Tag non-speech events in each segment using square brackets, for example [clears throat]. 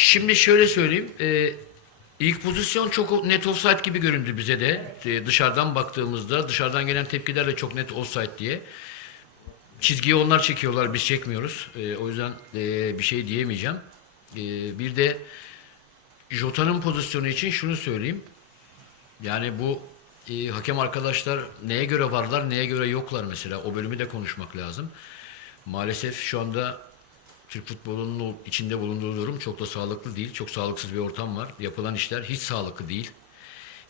Şimdi şöyle söyleyeyim. E, ilk pozisyon çok net offside gibi göründü bize de. E, dışarıdan baktığımızda dışarıdan gelen tepkilerle çok net offside diye. Çizgiyi onlar çekiyorlar biz çekmiyoruz. E, o yüzden e, bir şey diyemeyeceğim. E, bir de Jota'nın pozisyonu için şunu söyleyeyim. Yani bu e, hakem arkadaşlar neye göre varlar, neye göre yoklar mesela. O bölümü de konuşmak lazım. Maalesef şu anda Türk futbolunun içinde bulunduğu durum çok da sağlıklı değil. Çok sağlıksız bir ortam var. Yapılan işler hiç sağlıklı değil.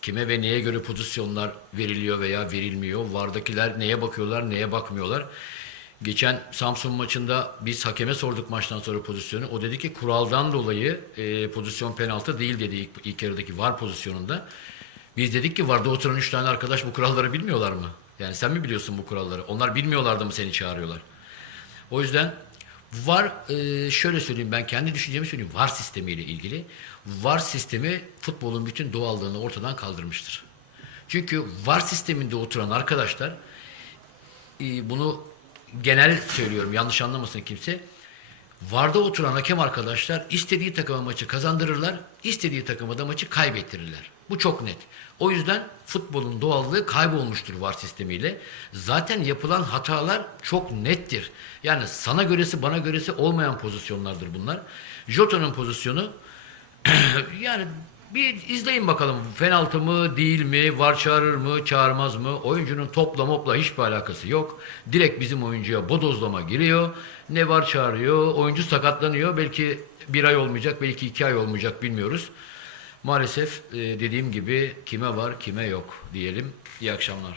Kime ve neye göre pozisyonlar veriliyor veya verilmiyor. Vardakiler neye bakıyorlar, neye bakmıyorlar. Geçen Samsun maçında biz hakeme sorduk maçtan sonra pozisyonu. O dedi ki kuraldan dolayı e, pozisyon penaltı değil dedi ilk, ilk yarıdaki var pozisyonunda. Biz dedik ki varda oturan üç tane arkadaş bu kuralları bilmiyorlar mı? Yani sen mi biliyorsun bu kuralları? Onlar bilmiyorlar da mı seni çağırıyorlar? O yüzden var e, şöyle söyleyeyim ben kendi düşüncemi söyleyeyim. Var sistemiyle ilgili. Var sistemi futbolun bütün doğallığını ortadan kaldırmıştır. Çünkü var sisteminde oturan arkadaşlar e, bunu genel söylüyorum yanlış anlamasın kimse. Varda oturan hakem arkadaşlar istediği takıma maçı kazandırırlar, istediği takıma da maçı kaybettirirler. Bu çok net. O yüzden futbolun doğallığı kaybolmuştur VAR sistemiyle. Zaten yapılan hatalar çok nettir. Yani sana göresi bana göresi olmayan pozisyonlardır bunlar. Jota'nın pozisyonu [clears throat] yani bir izleyin bakalım penaltı mı değil mi, var çağırır mı, çağırmaz mı? Oyuncunun topla mopla hiçbir alakası yok. Direkt bizim oyuncuya bodozlama giriyor. Ne var çağırıyor, oyuncu sakatlanıyor. Belki bir ay olmayacak, belki iki ay olmayacak bilmiyoruz. Maalesef e, dediğim gibi kime var, kime yok diyelim. İyi akşamlar.